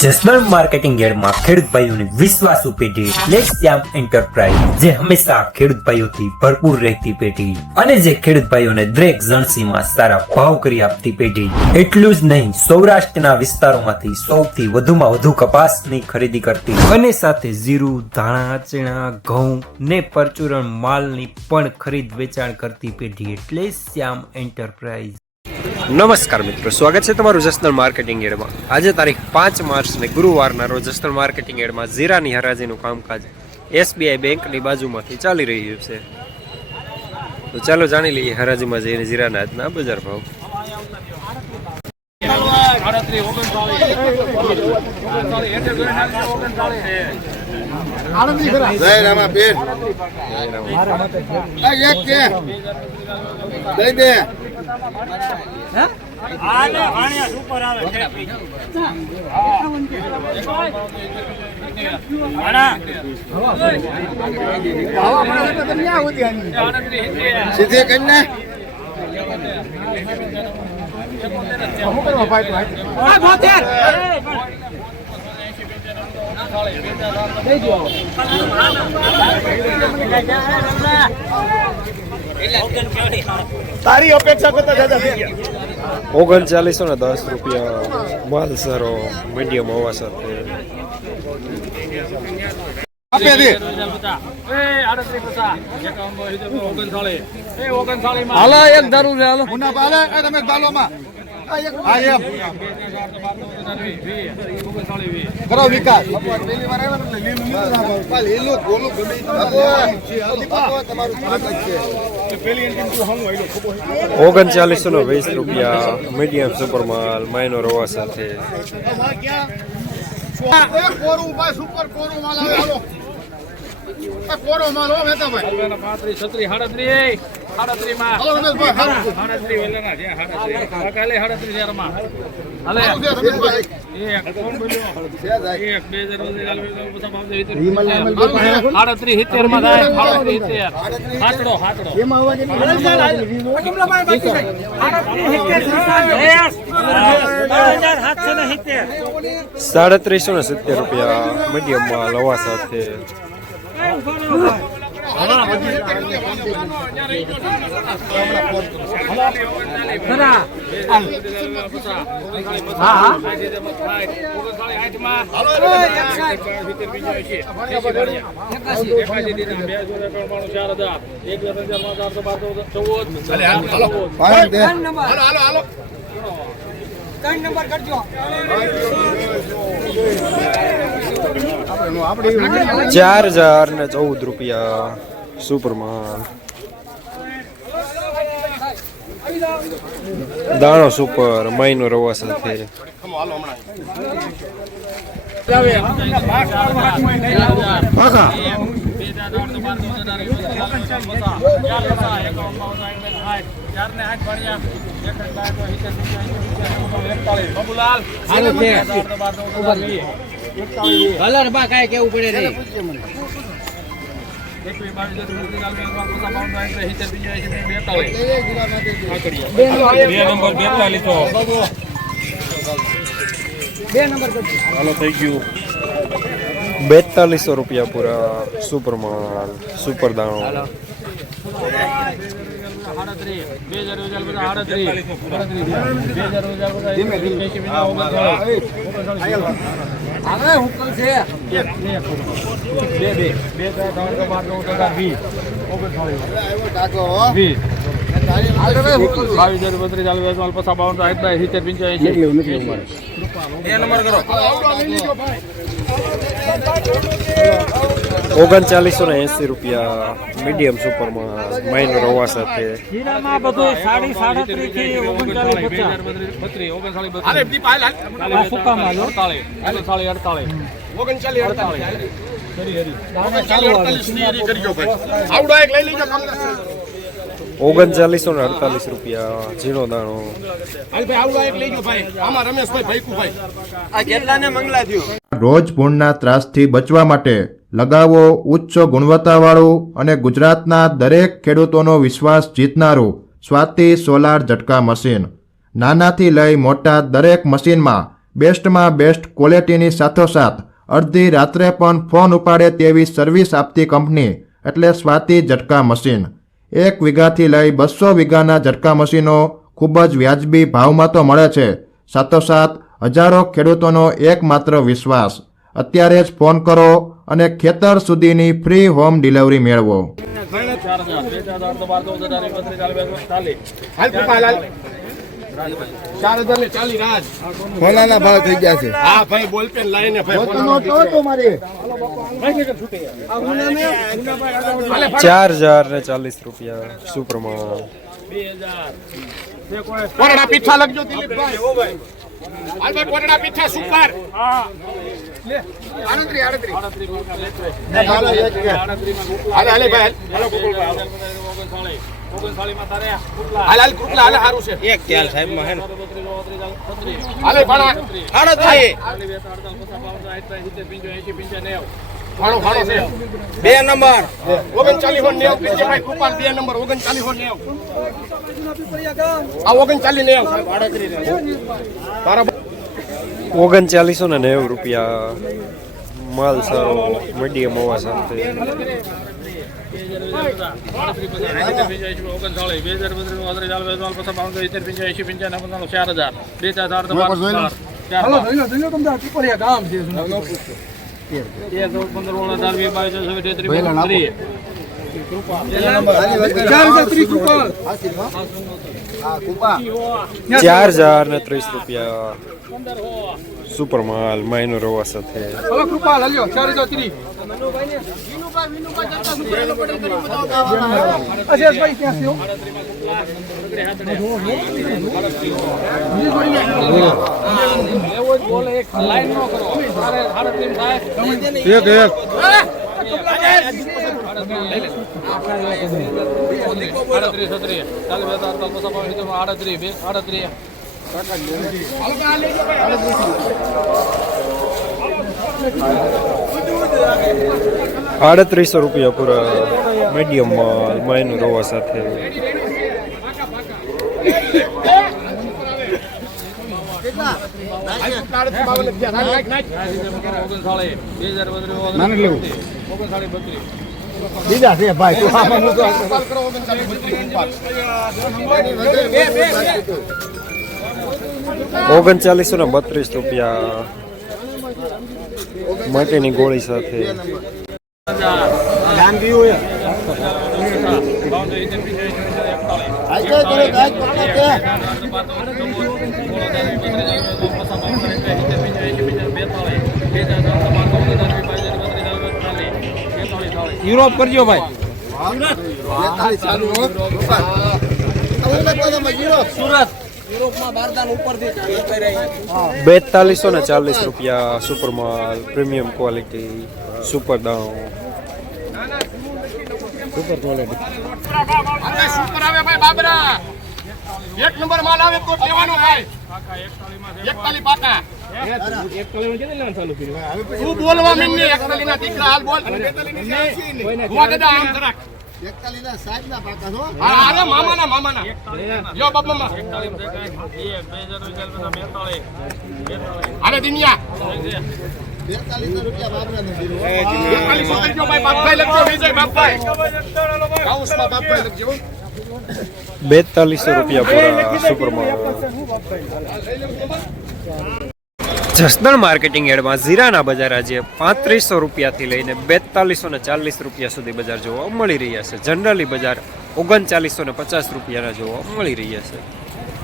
Jasdan marketing યાર્ડમાં ખેડૂત ભાઈઓની વિશ્વાસુ પેઢી લેક્સ શ્યામ એન્ટરપ્રાઇઝ, જે હંમેશા ખેડૂત ભાઈઓથી ભરપૂર રહેતી પેઢી અને જે ખેડૂત ભાઈઓને દરેક જણસીમાં સારા ભાવ કરી આપતી પેઢી. એટલું જ નહીં, સૌરાષ્ટ્રના વિસ્તારોમાંથી સૌથી વધુમાં વધુ કપાસની ખરીદી કરતી અને સાથે જીરું, ધાણા, ચણા, ઘઉં ને પરચુરણ માલની પણ ખરીદ વેચાણ કરતી પેઢી એટલે શ્યામ એન્ટરપ્રાઇઝ. નમસ્કાર મિત્રો, સ્વાગત છે તમારું જસદણ માર્કેટિંગ યાર્ડમાં. આજે તારીખ 5 માર્ચ ને ગુરુવારના રોજ જસદણ માર્કેટિંગ યાર્ડમાં જીરાની હરાજીનું કામકાજ SBI બેંકની બાજુમાંથી ચાલી રહ્યું છે. તો ચાલો જાણી લઈએ હરાજીમાં જઈને જીરાના આજના બજાર ભાવ. સીધે કરીને તારી અપેક્ષા કરતા દાદા 3910 રૂપિયા માલ સારો મીડિયમ હોવા સાથે. આપે દે હાલો એક જરૂર છે. હાલો મુના પાલે એ તમે બાલોમાં આ એમ કરો વિકાસ. પહેલી વાર આવ્યો ને લીલું ગોલું ગમે તમારું સ્વાગત છે. પહેલી એન્ટ્રી તું હમ આઈલો 3920 રૂપિયા મીડિયમ સુપર માલ માઇનો રવા સાથે. કોરું ભાઈ સુપર કોરું માલ આવે. હાલો કોરો માલ હો મેતા ભાઈ 35 36 38 માં હાલો રમેશભાઈ 38 વેલેના છે 38 કાલે 38 શેરમાં હાલે એક કોણ બોલ્યો એક 2000 પછી ભાવ દે 38 70 માં થાય 38 હાતડો એમાં અવાજ કેમલા માં બાકી છે 3770 રૂપિયા મીડિયમ માલ હવા સાથે. ₹4014 રૂપિયા સુપર માલ. દાણો સુપર માઇનો રવા સાથે. કલર બા કાય કેવું પડે રે ₹4200 રૂપિયા પૂરા સુપર માલ સુપર દાણો. ₹3980 રૂપિયા મીડિયમ સુપર માલ માઇનો રવા સાથે. ₹3948 રૂપિયા ઝીણો દાણો. રોજ ભૂણના ત્રાસથી બચવા માટે લગાવો ઉચ્ચ ગુણવત્તાવાળું અને ગુજરાતના દરેક ખેડૂતોનો વિશ્વાસ જીતનારું સ્વાતિ સોલાર ઝટકા મશીન. નાનાથી લઈ મોટા દરેક મશીનમાં બેસ્ટમાં બેસ્ટ ક્વોલિટીની સાથોસાથ અડધી રાત્રે પણ ફોન ઉપાડે તેવી સર્વિસ આપતી કંપની એટલે સ્વાતિ ઝટકા મશીન. 1 વીઘાથી લઈ 200 વીઘાના ઝટકા મશીનો ખૂબ જ વ્યાજબી ભાવમાં તો મળે છે, સાથોસાથ હજારો ખેડૂતોનો એકમાત્ર વિશ્વાસ. અત્યારે જ ફોન કરો અને ખેતર સુધીની ફ્રી હોમ ડિલિવરી મેળવો. ફોનાના ભાવ થઈ ગયા છે. હા ભાઈ બોલપેન લાઈને ભાઈ 4040 રૂપિયા સુપ્રમાણ. કોરડા પીઠા લખજો દિલીપભાઈ. હાલ ભાઈ કોરડા પીઠા સુપર. હા લે 38 હાલે ભાઈ. હાલો ગોકુલભાઈ. 39 માં તારે હાલ કૃપલા હાલે હારું છે. એક ખ્યાલ સાહેબ માં હે ને. હાલે ભાડા 38 ભાડો છે 2 નંબર 39 હો 90 ભાઈ કૃપાલ 2 નંબર 39 હો 90 આ 39 90 બરાબર 3990 રૂપિયા. માલ સારો મીડિયમ હોવા સાથે. 4030 રૂપિયા સુપર માલ માઇનર હોવા સાથે. ₹3800 રૂપિયા પૂરા મીડિયમ માલ માઇનર હોવા સાથે. બીજા છે ભાઈ 3932 રૂપિયા માટેની ગોળી સાથે. યુરોપ કરજો ભાઈ. સુરત યુરોપમાં બારદાન ઉપરથી 4240 રૂપિયા સુપર માલ premium quality super down. Super આવે ભાઈ બાબરા 1 નંબર માલ આવે તો લેવાનો ભાઈ 41 પાકા. તું બોલવા મિન્ને 41 ના દીકરા હાલ બોલ. હું દાદા આમ જરાક 41 ના સાહેબ ના પાકા છો. હા અરે મામાના યો બાપમાં અરે દિનિયા 42 રૂપિયા બાબરાનો 42 જો ભાઈ બાપભાઈ લખજો વિજય બાપભાઈ હાઉસમાં બાપભાઈ લખજો 4200 રૂપિયા પૂરા સુપર માલ. જસદણ માર્કેટિંગ યાર્ડમાં જીરાના બજાર આજે 3500 રૂપિયાથી લઈને 4240 રૂપિયા સુધી બજાર જોવા મળી રહ્યા છે. જનરલી બજાર 3950 રૂપિયાના જોવા મળી રહ્યા છે.